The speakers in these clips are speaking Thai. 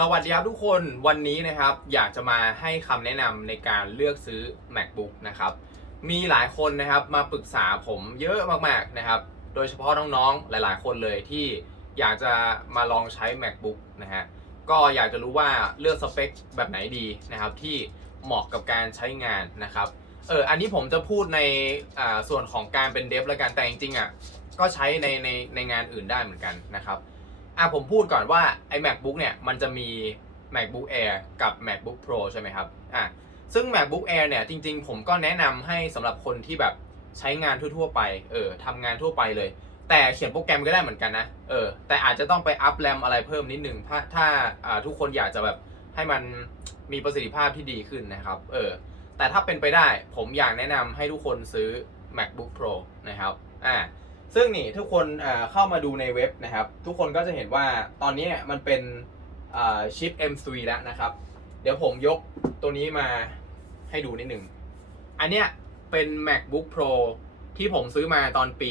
สวัสดีครับทุกคนวันนี้นะครับอยากจะมาให้คำแนะนำในการเลือกซื้อ macbook นะครับมีหลายคนนะครับมาปรึกษาผมเยอะมากๆนะครับ โดยเฉพาะน้องๆหลายๆ คนเลยที่อยากจะมาลองใช้ macbook นะฮะก็อยากจะรู้ว่าเลือกสเปคแบบไหนดีนะครับที่เหมาะกับการใช้งานนะครับเอออันนี้ผมจะพูดในอ่าส่วนของการเป็นเดฟแล้วกันแต่จริงๆอะก็ใช้ในในในงานอื่นได้เหมือนกันนะครับ อะผมพูดก่อนว่าไอ้ MacBook เนี่ยมันจะมี MacBook Air กับ MacBook Pro ใช่ไหมครับอะซึ่ง MacBook Air เนี่ยจริง ๆ ผมก็แนะนำให้สำหรับคนที่แบบใช้งานทั่วๆไปเออทำงานทั่วไปเลย แต่เขียนโปรแกรมก็ได้เหมือนกันนะเออแต่อาจจะต้องไปอัพแรมอะไรเพิ่มนิดนึงถ้าถ้าอ่าทุกคนอยากจะแบบให้มันมีประสิทธิภาพที่ดีขึ้นนะครับเออแต่ถ้าเป็นไปได้ผมอยากแนะนำให้ทุกคนซื้อ MacBook Pro นะครับอ่า ซึ่งนี่ทุกคนเข้ามาดูในเว็บนะครับ ทุกคนก็จะเห็นว่าตอนนี้มันเป็นชิป M3 แล้วนะครับ เดี๋ยวผมยกตัวนี้มาให้ดูนิดหนึ่ง อันเนี้ยเป็น MacBook Pro ที่ผมซื้อมาตอนปี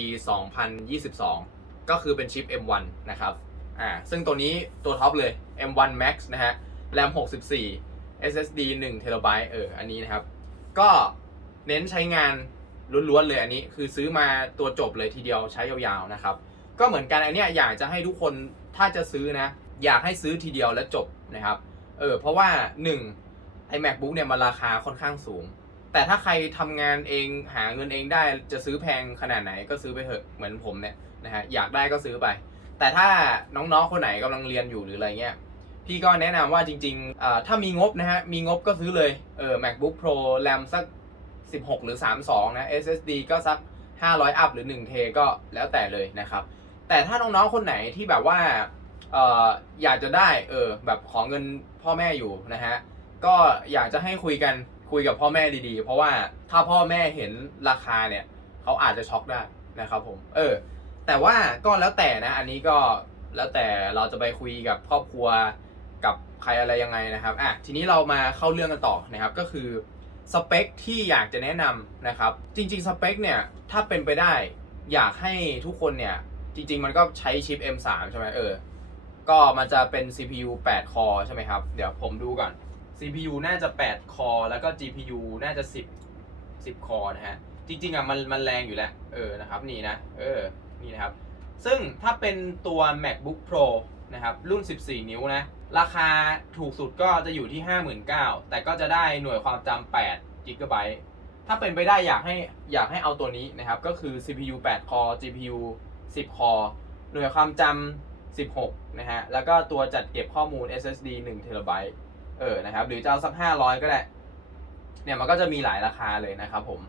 2022 ก็คือเป็นชิป M1 นะครับ อ่า ซึ่งตัวนี้ตัวท็อปเลย M1 Max นะฮะ RAM 64 SSD 1 TB เออ อันนี้นะครับ ก็เน้นใช้งาน ล้วนๆเลยอันนี้คือซื้อมาตัวจบเลยทีเดียวใช้ยาวๆนะครับ ก็เหมือนกันอันเนี้ยอยากจะให้ทุกคนถ้าจะซื้อนะ อยากให้ซื้อทีเดียวแล้วจบนะครับเออเพราะว่า1ไอ้ macbook เนี่ยมันราคาค่อนข้างสูง แต่ถ้าใครทำงานเองหาเงินเองได้จะซื้อแพงขนาดไหนก็ซื้อไปเถอะเหมือนผมเนี่ยนะฮะอยากได้ก็ซื้อไป แต่ถ้าน้องๆคนไหนกำลังเรียนอยู่หรืออะไรเงี้ยพี่ก็แนะนำว่าจริงๆอ่อถ้ามีงบนะฮะมีงบก็ซื้อเลยเออ macbook pro RAM สัก 16 หรือ 32 นะ SSD ก็สัก 500 อัพหรือ1เทก็แล้วแต่เลยนะครับ แต่ถ้าน้องๆ คนไหนที่แบบว่าเอออยากจะได้เออแบบขอเงินพ่อแม่อยู่นะฮะ ก็อยากจะให้คุยกันคุยกับพ่อแม่ดีๆ เพราะว่าถ้าพ่อแม่เห็นราคาเนี่ยเขาอาจจะช็อกได้นะครับผม เออ แต่ว่าก็แล้วแต่นะ อันนี้ก็แล้วแต่เราจะไปคุยกับครอบครัวกับใครอะไรยังไงนะครับ อะ ทีนี้เรามาเข้าเรื่องกันต่อนะครับ ก็คือ สเปคที่อยากจะแนะนำนะครับ จริง ๆ สเปคเนี่ย ถ้าเป็นไปได้อยากให้ทุกคนเนี่ย จริง ๆ มันก็ใช้ชิป M3 ใช่ไหมเออ ก็มันจะเป็น CPU 8 คอใช่ไหมครับ เดี๋ยวผมดูก่อน CPU น่าจะ 8 คอ แล้วก็ GPU น่าจะ 10 10 คอนะฮะ จริง ๆ อะ มันมันแรงอยู่แล้ว เออ นะครับ นี่นะ เออ นี่นะครับ ซึ่งถ้าเป็นตัว MacBook Pro นะครับรุ่น 14 นิ้วนะ ราคาถูกสุดก็จะอยู่ที่ 59,000แต่ก็จะได้หน่วยความจำ8 GB ถ้าเป็นไปได้อยากให้อยากให้เอาตัวนี้นะครับ ก็คือ CPU 8คอ GPU 10คอหน่วยความจำ16 นะฮะ แล้วก็ตัวจัดเก็บข้อมูล SSD 1 TB เออ นะครับ หรือจะเอาสัก 500 ก็ได้ เนี่ยมันก็จะมีหลายราคาเลยนะครับผม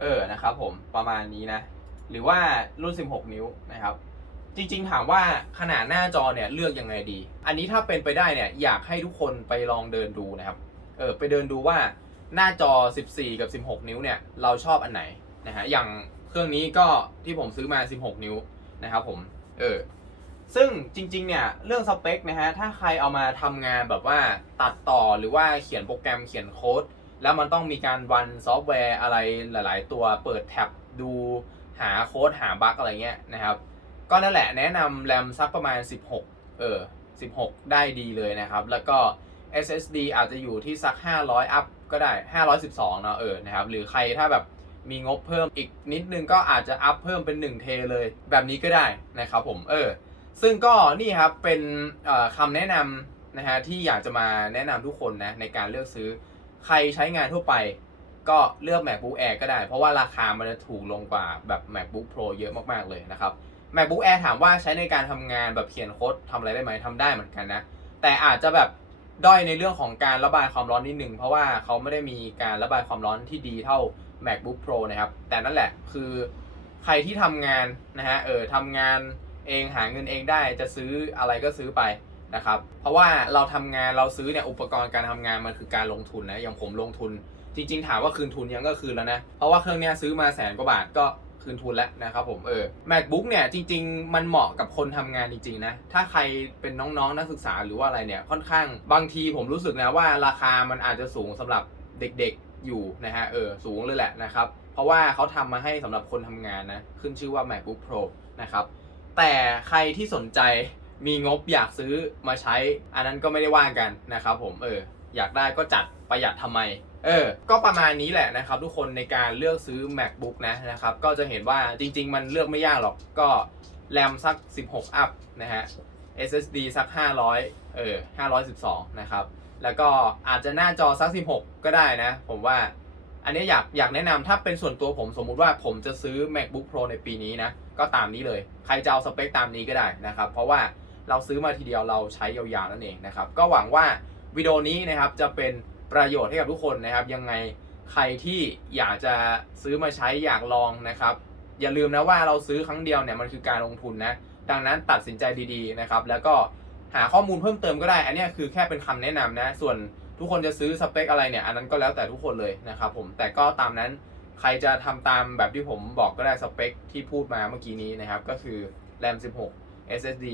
เออ นะครับผม ประมาณนี้นะ หรือว่ารุ่น 16 นิ้วนะครับ จริงๆ ถามว่าขนาดหน้าจอเนี่ยเลือกยังไงดี อันนี้ถ้าเป็นไปได้เนี่ยอยากให้ทุกคนไปลองเดินดูนะครับ เออไปเดินดูว่าหน้าจอ 14 กับ 16 นิ้วเนี่ยเราชอบอันไหนนะฮะ อย่างเครื่องนี้ก็ที่ผมซื้อมา 16 นิ้วนะครับผม เออ ซึ่งจริงๆ เนี่ยเรื่องสเปคนะฮะ ถ้าใครเอามาทำงานแบบว่าตัดต่อหรือว่าเขียนโปรแกรมเขียนโค้ด แล้วมันต้องมีการรันซอฟต์แวร์อะไรหลาย ๆ ตัวเปิดแท็บดูหาโค้ดหาบั๊กอะไรเงี้ยนะครับ ก็นั่นแหละแนะนำแรมสักประมาณ 16 เออ 16 ได้ดีเลยนะครับ แล้วก็ SSD อาจจะอยู่ที่สัก 500 อัพก็ได้ 512 เนอะเออนะครับ หรือใครถ้าแบบมีงบเพิ่มอีกนิดนึงก็อาจจะอัพเพิ่มเป็น1เทเลย แบบนี้ก็ได้นะครับผม เออ ซึ่งก็นี่ครับเป็นคำแนะนำนะฮะที่อยากจะมาแนะนำทุกคนนะในการเลือกซื้อใครใช้งานทั่วไปก็เลือก MacBook Air ก็ได้ เพราะว่าราคามันจะถูกลงกว่าแบบ MacBook Pro เยอะมาก ๆ เลยนะครับ MacBook Air ถามว่าใช้ในการทำงานแบบเขียนโค้ดทำอะไรได้ไหมทำได้เหมือนกันนะ แต่อาจจะแบบด้อยในเรื่องของการระบายความร้อนนิดนึงเพราะว่าเขาไม่ได้มีการระบายความร้อนที่ดีเท่า MacBook Pro นะครับ แต่นั่นแหละคือใครที่ทำงานนะฮะเออทำงานเองหาเงินเองได้จะซื้ออะไรก็ซื้อไปนะครับ เพราะว่าเราทำงานเราซื้อเนี่ยอุปกรณ์การทำงานมันคือการลงทุนนะอย่างผมลงทุน จริง ๆ ถามว่าคืนทุนยังก็คืนแล้วนะเพราะว่าเครื่องเนี้ยซื้อมาแสนกว่าบาทก็ คืนทุนแล้วนะครับผมเออ MacBook เนี่ยจริง ๆ มันเหมาะกับคนทำงานจริงๆนะ ถ้าใครเป็นน้องๆนักศึกษาหรือว่าอะไรเนี่ยค่อนข้างบางทีผมรู้สึกนะว่าราคามันอาจจะสูงสำหรับเด็กๆอยู่นะฮะเออสูงเลยแหละนะครับ เพราะว่าเขาทำมาให้สำหรับคนทำงานนะ ขึ้นชื่อว่า MacBook Pro นะครับแต่ใครที่สนใจมีงบอยากซื้อมาใช้ อันนั้นก็ไม่ได้ว่ากันนะครับผมเอออยากได้ก็จัดประหยัดทำไมเออ ก็ประมาณนี้แหละนะครับทุกคนในการเลือกซื้อ macbook นะนะครับ ก็จะเห็นว่าจริง ๆ มันเลือกไม่ยากหรอก ก็แรมสัก 16 อัพนะฮะ SSD สัก 500 เออ 512 นะครับ แล้วก็อาจจะหน้าจอสัก 16 ก็ได้นะ ผมว่า อันนี้อยากอยากแนะนำถ้าเป็นส่วนตัวผมสมมุติว่าผมจะซื้อ macbook pro ในปีนี้นะ ก็ตามนี้เลย ใครจะเอาสเปคตามนี้ก็ได้นะครับ เพราะว่าเราซื้อมาทีเดียวเราใช้ยาวๆนั่นเองนะครับ ก็หวังว่าวิดีโอนี้นะครับจะเป็น ประโยชน์ให้กับทุกคนนะครับ ยังไงใครที่อยากจะซื้อมาใช้อยากลองนะครับ อย่าลืมนะว่าเราซื้อครั้งเดียวเนี่ยมันคือการลงทุนนะ ดังนั้นตัดสินใจดีๆนะครับ แล้วก็หาข้อมูลเพิ่มเติมก็ได้ อันนี้คือแค่เป็นคำแนะนำนะ ส่วนทุกคนจะซื้อสเปคอะไรเนี่ย อันนั้นก็แล้วแต่ทุกคนเลยนะครับผม แต่ก็ตามนั้นใครจะทำตามแบบที่ผมบอกก็ได้สเปคที่พูดมาเมื่อกี้นี้นะครับ ก็คือ RAM 16 SSD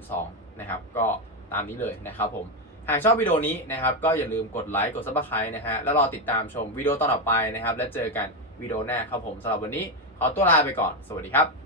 512 นะครับ ก็ตามนี้เลยนะครับผม หากชอบวิดีโอนี้นะครับก็อย่าลืมกดไลค์กดซับสไครต์นะฮะแล้วรอติดตามชมวิดีโอต่อไปนะครับและเจอกันวิดีโอหน้าครับผมสำหรับวันนี้ขอตัวลาไปก่อนสวัสดีครับ